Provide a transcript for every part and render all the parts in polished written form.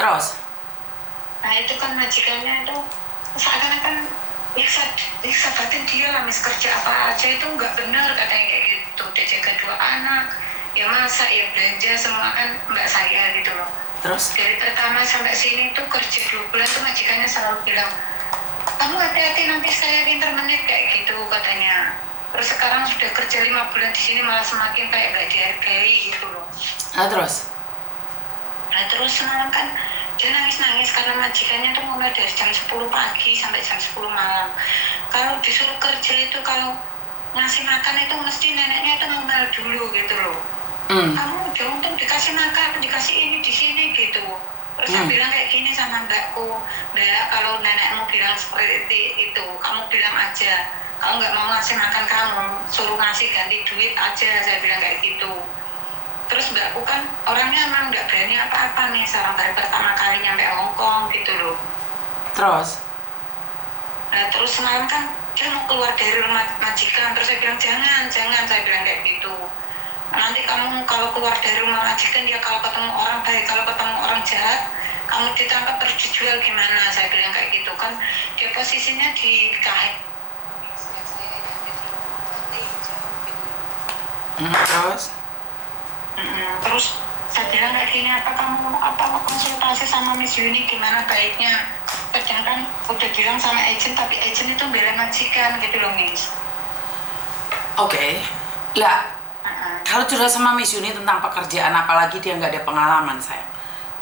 Terus? Nah itu kan majikannya itu seakan-akan nyiksa batin dia lah, mis kerja apa aja itu nggak benar katanya kayak gitu. Dia jaga 2 anak, ya masa ya belanja semua kan mbak saya gitu loh. Terus? Dari pertama sampai sini tuh kerja 2 bulan tuh majikannya selalu bilang, kamu hati-hati nanti saya intermenit kayak gitu katanya. Terus sekarang sudah kerja 5 bulan di sini malah semakin kayak gak dihargai gitu loh. Terus? Nah terus semalam kan dia nangis-nangis karena majikannya tuh mulai dari jam 10 pagi sampai jam 10 malam. Kalau disuruh kerja itu, kalau ngasih makan itu mesti neneknya itu ngomel dulu gitu loh. Kamu udah untung dikasih makan, dikasih ini di sini gitu. Terus saya bilang kayak gini sama mbakku, mbak kalau nenekmu bilang seperti itu, kamu bilang aja, kamu nggak mau ngasih makan kamu, suruh ngasih ganti duit aja, saya bilang kayak gitu. Terus mbakku kan orangnya emang nggak berani apa-apa nih, seorang dari pertama kali nyampe Hongkong gitu loh. Terus? Nah terus semalam kan dia mau keluar dari rumah majikan, terus saya bilang jangan, saya bilang kayak gitu. Nanti kamu kalau keluar dari rumah majikan, ya kalau ketemu orang baik, kalau ketemu orang jahat, kamu ditangkap terus dijual gimana, saya bilang kayak gitu kan. Dia posisinya di kahit. Terus? Terus saya bilang kayak gini, apa konsultasi sama Miss Yuni gimana baiknya, sedangkan udah bilang sama agent tapi agent itu bela majikan gitu loh Miss. Oke. Lah, kalau curhat sama Miss Yuni tentang pekerjaan, apalagi dia nggak ada pengalaman, sayang,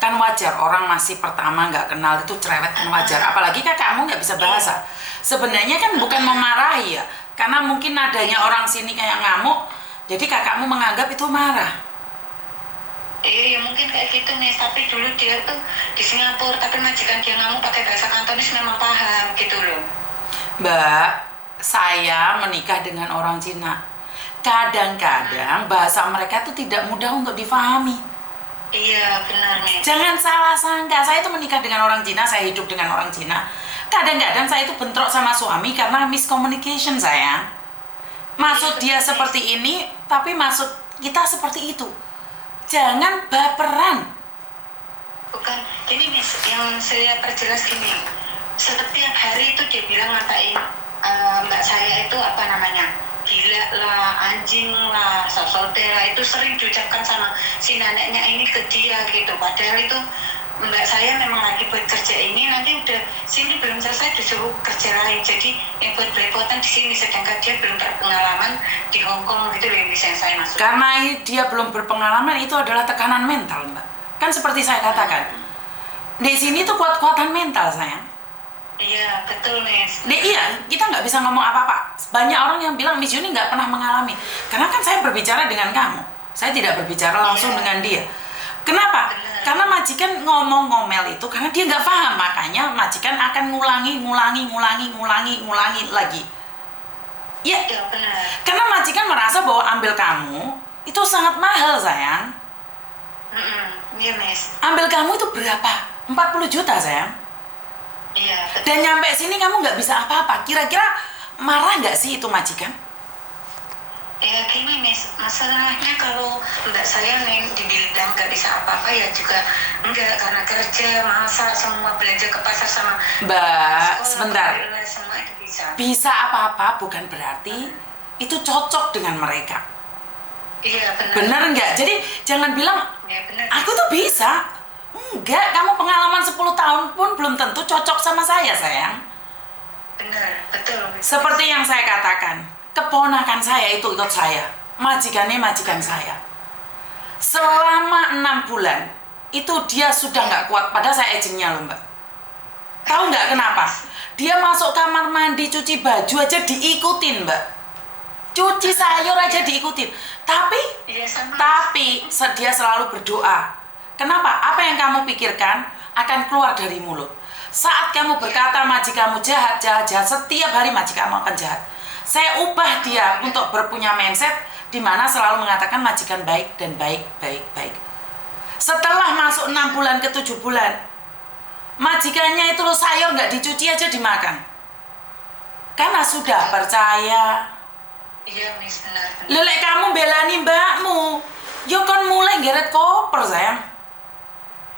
kan wajar. Orang masih pertama nggak kenal itu cerewet kan wajar. Apalagi kan kamu nggak bisa bahasa. Sebenarnya kan bukan memarahi ya, karena mungkin nadanya orang sini kayak ngamuk, jadi kakakmu menganggap itu marah. Iya, ya mungkin kayak gitu nih. Tapi dulu dia tuh di Singapura, tapi majikan dia ngamuk pakai bahasa Kantonis memang paham gitu loh. Mbak, saya menikah dengan orang Cina. Kadang-kadang bahasa mereka tuh tidak mudah untuk difahami. Iya, benar nih. Jangan salah sangka, saya itu menikah dengan orang Cina, saya hidup dengan orang Cina. Kadang-kadang saya itu bentrok sama suami karena miscommunication, sayang. Maksud dia seperti ini, tapi maksud kita seperti itu. Jangan baperan. Bukan, ini Miss, yang saya perjelas gini. Setiap hari itu dia bilang ngatain mbak saya itu apa namanya, gila lah, anjing lah, sosote lah. Itu sering diucapkan sama si neneknya ini ke dia gitu. Padahal itu mbak saya memang lagi buat kerja ini, nanti udah sini belum selesai disuruh kerja lain. Jadi yang buat belepotan di sini, sedangkan dia belum berpengalaman di Hongkong gitu loh yang bisa saya maksud. Karena dia belum berpengalaman, itu adalah tekanan mental, Mbak. Kan seperti saya katakan, di sini tuh kuat-kuatan mental, sayang. Iya, betul, Miss. Iya, kita nggak bisa ngomong apa-apa. Banyak orang yang bilang Miss Yuni nggak pernah mengalami. Karena kan saya berbicara dengan kamu, saya tidak berbicara langsung dengan dia. Kenapa? Karena majikan ngomel itu karena dia nggak paham, makanya majikan akan ngulangi lagi. Ya, benar. karena majikan merasa bahwa ambil kamu itu sangat mahal, sayang. Iya, Miss. Ambil kamu itu berapa? 40 juta, sayang. Iya, betul. Dan nyampe sini kamu nggak bisa apa-apa. Kira-kira marah nggak sih itu majikan? Ya gini Miss, masalahnya kalau mbak saya nih dibilang nggak bisa apa-apa ya juga enggak, karena kerja, masak, semua belanja ke pasar sama Mbak, sekolah, sebentar. semua itu bisa. Bisa apa-apa bukan berarti itu cocok dengan mereka. Iya, benar. Bener nggak? Jadi jangan bilang, ya, benar, aku tuh bisa. Enggak, kamu pengalaman 10 tahun pun belum tentu cocok sama saya, sayang. Benar, betul. Seperti yang saya katakan, keponakan saya itu ikut saya, majikannya majikan saya. Selama 6 bulan, itu dia sudah nggak kuat, padahal saya agennya loh, Mbak. Tahu nggak kenapa? Dia masuk kamar mandi, cuci baju aja diikutin, Mbak. Cuci sayur aja diikutin. Tapi dia selalu berdoa. Kenapa? Apa yang kamu pikirkan akan keluar dari mulut. Saat kamu berkata majikanmu jahat, setiap hari majikanmu akan jahat. Saya ubah dia untuk berpunya mindset di mana selalu mengatakan majikan baik dan baik. Setelah masuk 6 bulan ke 7 bulan, majikannya itu loh sayur nggak dicuci aja dimakan. Karena sudah percaya. Iya, Miss, benar. Lelek kamu belani mbakmu. Yo kan mulai geret koper, sayang.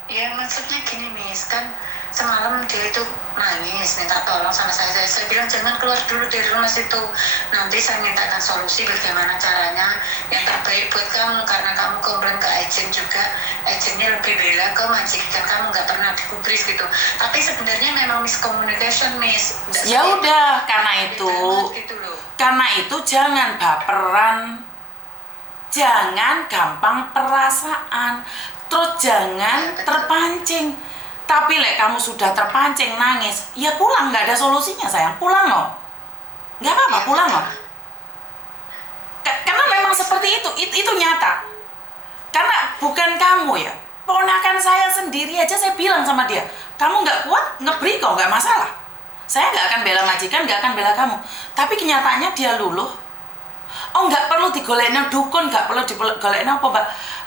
Iya, Ya maksudnya gini Miss, kan semalam dia itu nangis minta tolong sama saya bilang jangan keluar dulu dari rumah situ, nanti saya mintakan solusi bagaimana caranya yang terbaik buat kamu, karena kamu komplain ke agent juga, agentnya lebih bela ke majikan kamu nggak pernah digubris gitu. Tapi sebenarnya memang miscommunication Miss. Ya udah, karena itu gitu loh. karena itu jangan baperan, jangan gampang perasaan, terus jangan terpancing. Tapi kamu sudah terpancing nangis, ya pulang, nggak ada solusinya sayang, pulang loh, nggak apa-apa, pulang loh. Karena memang seperti itu nyata. Karena bukan kamu ya, ponakan saya sendiri aja saya bilang sama dia, kamu nggak kuat ngeberi kok nggak masalah, saya nggak akan bela majikan, nggak akan bela kamu. Tapi kenyataannya dia luluh. Oh nggak perlu digoleknya dukun, nggak perlu digoleknya apa mbak.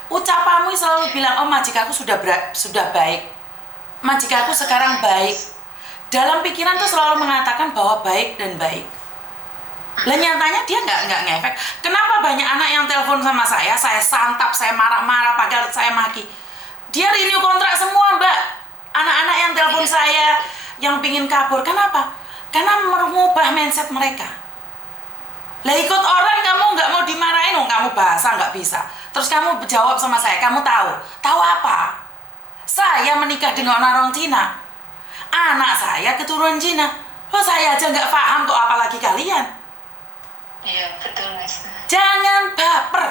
Ucapanmu selalu bilang, oh majikaku sudah baik, majikaku sekarang baik. Dalam pikiran tuh selalu mengatakan bahwa baik dan baik. Lah nyatanya dia nggak ngefek. Kenapa banyak anak yang telepon sama saya santap, saya marah-marah, padahal saya maki. Dia renew kontrak semua mbak. Anak-anak yang telepon saya yang pingin kabur, kenapa? Karena merubah mindset mereka. Lah ikut orang kamu nggak mau dimarahin, kamu bahasa nggak bisa. Terus kamu jawab sama saya, kamu tahu apa? Saya menikah dengan orang Cina, anak saya keturunan Cina. Oh saya aja nggak paham kok, apalagi kalian. Iya betul Mas. Jangan baper.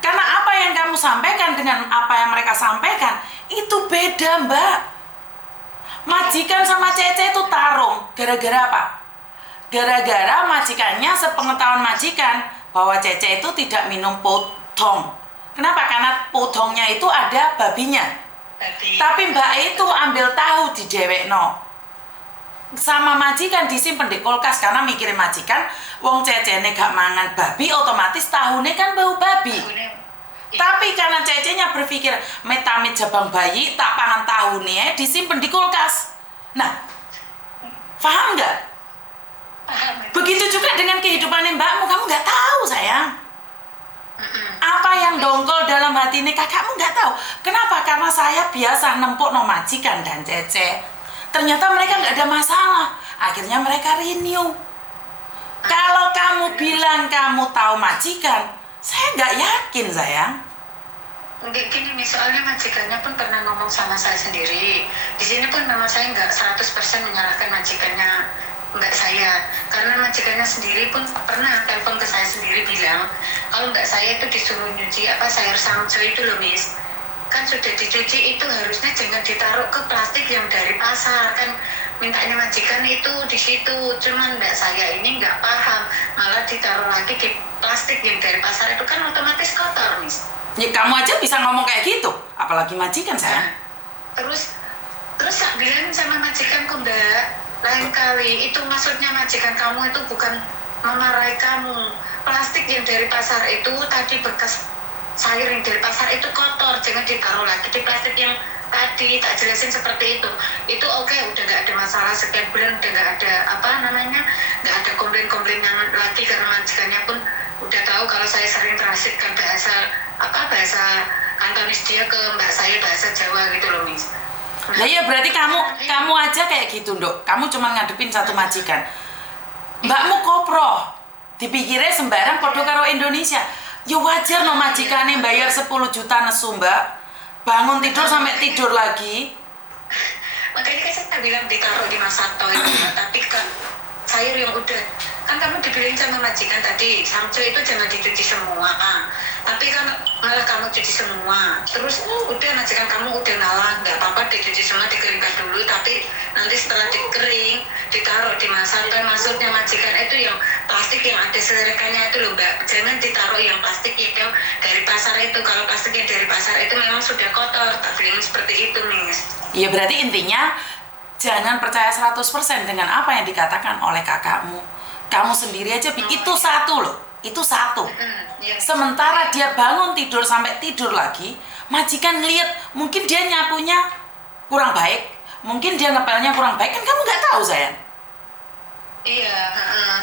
Karena apa yang kamu sampaikan dengan apa yang mereka sampaikan itu beda mbak. Majikan sama Cece itu tarung. Gara-gara apa? Gara-gara majikannya sepengetahuan majikan bahwa Cece itu tidak minum potong. Kenapa? Karena potongnya itu ada babinya. Tapi mbak itu ambil tahu di dewekno sama majikan, disimpen di kulkas karena mikirin majikan, wong Cecene gak mangan babi, otomatis tahunnya kan bau babi. Tapi karena Cecenya berpikir metamit jabang bayi, tak pangan tahunnya, disimpen di kulkas. Nah, paham nggak? Begitu juga dengan kehidupan mbakmu, kamu nggak tahu sayang. Apa yang dongkol dalam hati ini kakakmu nggak tahu. Kenapa? Karena saya biasa nempuk no majikan dan Cece. Ternyata mereka nggak ada masalah. Akhirnya mereka renew. Kalau kamu bilang kamu tahu majikan, saya nggak yakin sayang. Enggak gini nih, soalnya majikannya pun pernah ngomong sama saya sendiri. Di sini pun memang saya nggak 100% menyalahkan majikannya, nggak saya. Karena majikannya sendiri pun pernah telepon ke saya sendiri bilang, kalau nggak saya itu disuruh nyuci sayur samco itu loh Miss. Kan sudah dicuci itu harusnya jangan ditaruh ke plastik yang dari pasar, kan mintanya majikan itu di situ. Cuman saya ini nggak paham, malah ditaruh lagi di plastik yang dari pasar itu kan otomatis kotor Miss. Ya kamu aja bisa ngomong kayak gitu, apalagi majikan sayang. Terus tak bilang sama majikanku mbak, lain kali itu maksudnya majikan kamu itu bukan memarahi kamu. Plastik yang dari pasar itu tadi bekas sayur yang dari pasar itu kotor, jangan ditaruh lagi di plastik yang tadi tak jelasin seperti itu. Itu oke, udah nggak ada masalah, sekian bulan udah nggak ada nggak ada komplain lagi karena majikannya pun udah tahu kalau saya sering transitkan bahasa Kantonis dia ke mbak saya bahasa Jawa gitu loh Miss. Nah ya berarti kamu aja kayak gitu Dok. Kamu cuma ngadepin satu majikan. Mbakmu kopro, dipikirnya sembarang podo karo Indonesia. Ya wajar no majikannya bayar 10 juta nesu mbak, bangun tidur sampai tidur lagi. Makanya kan saya bilang ditaruh di Masato itu, tapi kan sayur yang udah, kan kamu dibilang sama majikan tadi samco itu jangan dicuci semua, tapi kan malah kamu cuci semua. Terus udah majikan kamu udah ngalah, nggak apa-apa dicuci semua, dikeringkan dulu, tapi nanti setelah dikering ditaruh di Masato. Maksudnya majikan itu yang plastik yang ada selerekannya itu loh mbak, jangan ditaruh yang plastik yang dari pasar itu. Kalau plastik yang dari pasar itu memang sudah kotor, tak bilang seperti itu Miss. Iya berarti intinya jangan percaya 100% dengan apa yang dikatakan oleh kakakmu. Kamu sendiri aja itu satu loh, itu satu. Sementara dia bangun tidur sampai tidur lagi, majikan ngeliat mungkin dia nyapunya kurang baik, mungkin dia ngepelnya kurang baik, kan kamu nggak tahu sayang. Iya.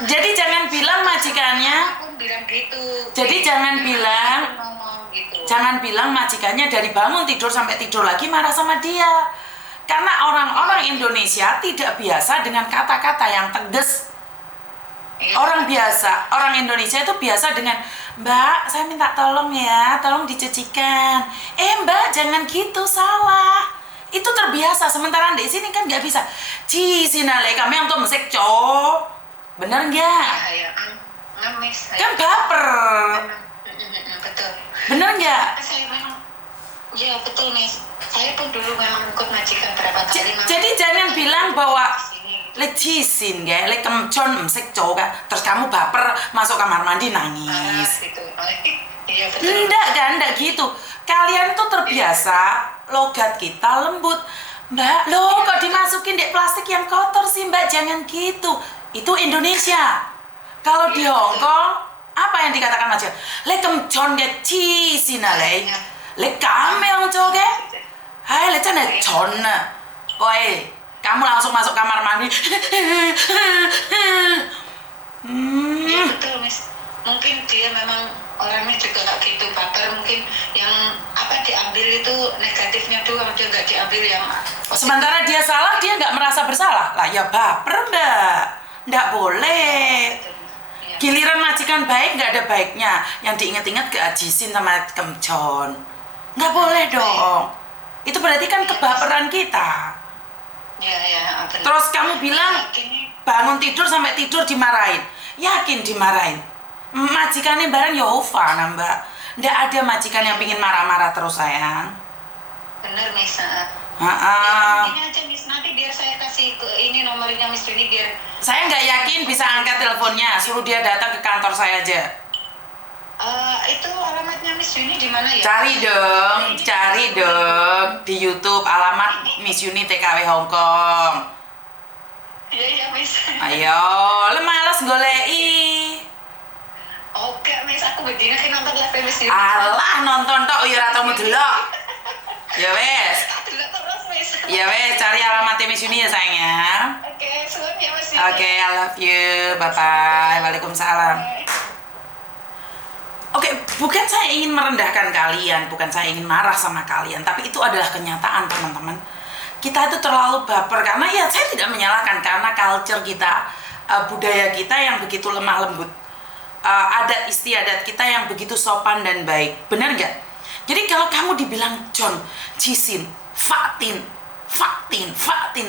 Jadi jangan bilang majikannya. Aku bilang gitu. Jadi jangan bilang. gitu. Jangan bilang majikannya dari bangun tidur sampai tidur lagi marah sama dia. Karena orang-orang Indonesia tidak biasa dengan kata-kata yang tegas. Orang Indonesia itu biasa dengan, Mbak, saya minta tolong ya, tolong dicucikan. Mbak, jangan gitu, salah. Itu terbiasa, sementara di sini kan nggak bisa. Sinale, kami yang tuh mesek cowok. Bener nggak? Ya, Kan baper. Betul. Bener nggak? Saya memang, ya betul Miss. Saya pun dulu memang ikut majikan berapa kali. Jadi jangan bilang bahwa lecisin ya, kemcon mesek cowok, terus kamu baper masuk kamar mandi nangis. Gitu. Iya betul. Enggak gitu. Kalian tuh terbiasa, logat kita lembut. Mbak, loh kok dimasukin di plastik yang kotor sih Mbak? Jangan gitu. Itu Indonesia. Kalau di Hong Kong, apa yang dikatakan majikan? Kemcon ge cisinale. Kame yang cowok ge. Hai, cana con. Woi, kamu langsung masuk kamar mandi. Ya betul Miss. Mungkin dia memang orangnya juga nggak gitu baper, mungkin yang apa diambil itu negatifnya doang, dia nggak diambil yang sementara dia salah, dia nggak merasa bersalah lah. Ya baper Mbak, nggak boleh. Giliran majikan baik nggak ada baiknya, yang diingat-ingat keajisin sama kemcon. Nggak boleh dong. Itu berarti kan kebaperan kita. Ya, terus kamu bilang bangun tidur sampai tidur dimarahin. Yakin dimarahin? Majikannya barang Yehova nah Mbak. Nggak ada majikan yang pingin marah-marah terus sayang. Bener Miss. Ini aja Miss, nanti biar saya kasih ke ini nomornya Miss Juni biar. Saya nggak yakin bisa angkat teleponnya. Suruh dia datang ke kantor saya aja. Itu alamatnya Miss Yuni di mana ya? Cari dong di YouTube alamat Miss Yuni TKW Hong Kong. Iya Miss. Ayo, le males golei. Oke Miss, aku bedina ki nonton live Miss Yuni. Alah nonton tok ya ora tau delok. Ya wes. Delok terus Miss. Ya wes, cari alamatnya Miss Yuni ya sayang ya. Oke, suwun ya Miss. Oke, I love you. Bye bye. Waalaikumsalam. Oke, bukan saya ingin merendahkan kalian, bukan saya ingin marah sama kalian, tapi itu adalah kenyataan teman-teman. Kita itu terlalu baper karena ya saya tidak menyalahkan karena culture kita, budaya kita yang begitu lemah lembut, adat istiadat kita yang begitu sopan dan baik, benar nggak? Jadi kalau kamu dibilang John, Jisin, Fatin,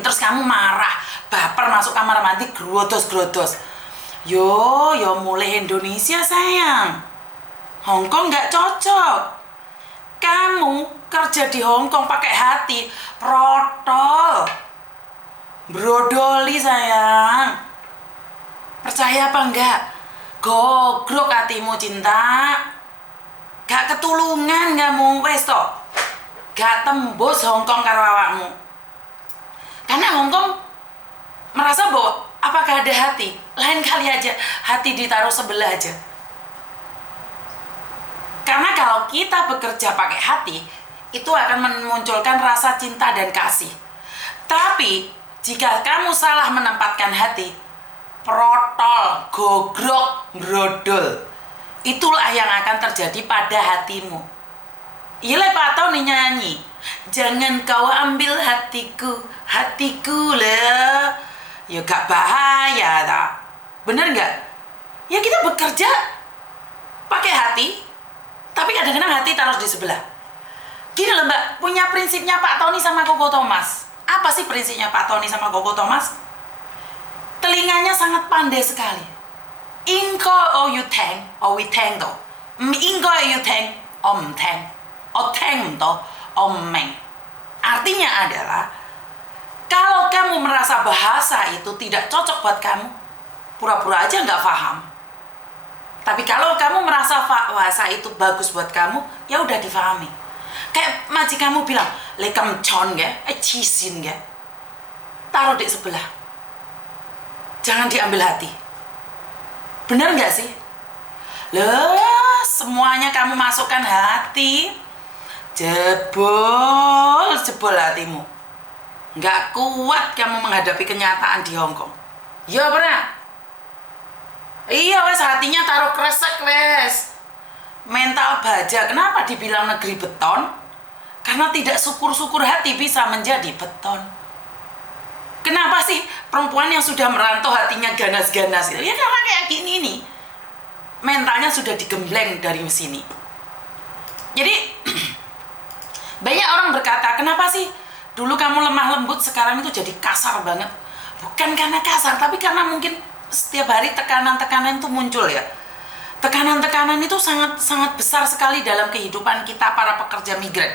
terus kamu marah, baper masuk kamar mandi, grodos, yo mulai Indonesia sayang. Hong Kong nggak cocok. Kamu kerja di Hong Kong pakai hati, protol, brodoli sayang. Percaya apa enggak? Gogrok hatimu cinta. Gak ketulungan kamu wes toh. Gak tembus Hong Kong karo awakmu. Karena Hong Kong merasa bahwa apakah ada hati? Lain kali aja hati ditaruh sebelah aja. Karena kalau kita bekerja pakai hati, itu akan memunculkan rasa cinta dan kasih. Tapi, jika kamu salah menempatkan hati, protol, gogrok, brodol, itulah yang akan terjadi pada hatimu. Iya Pak Tony nyanyi, jangan kau ambil hatiku lah. Ya gak bahaya tak? Bener gak? Ya kita bekerja pakai hati, tapi kadang-kadang hati taruh di sebelah. Gini loh Mbak, punya prinsipnya Pak Tony sama Koko Thomas. Apa sih prinsipnya Pak Tony sama Koko Thomas? Telinganya sangat pandai sekali. Ingko o you teng, o we teng to. Ingko o you teng, om teng. O teng to, om meng. Artinya adalah, kalau kamu merasa bahasa itu tidak cocok buat kamu, pura-pura aja nggak paham. Tapi kalau kamu merasa bahasa itu bagus buat kamu, ya udah difahami. Kayak majikanmu bilang, lekam con ya, cisin ya, taruh di sebelah. Jangan diambil hati. Bener nggak sih? Loh, semuanya kamu masukkan hati, jebol hatimu. Nggak kuat kamu menghadapi kenyataan di Hong Kong. Ya pernah? Iya wes hatinya taruh kresek wes. mental baja. Kenapa dibilang negeri beton? Karena tidak syukur-syukur hati bisa menjadi beton. Kenapa sih perempuan yang sudah merantau hatinya ganas-ganas itu? Ya karena kayak gini nih. Mentalnya sudah digembleng dari sini. Jadi banyak orang berkata, kenapa sih dulu kamu lemah lembut, sekarang itu jadi kasar banget? Bukan karena kasar, tapi karena mungkin setiap hari tekanan-tekanan itu muncul ya. Tekanan-tekanan itu sangat besar sekali dalam kehidupan kita para pekerja migran.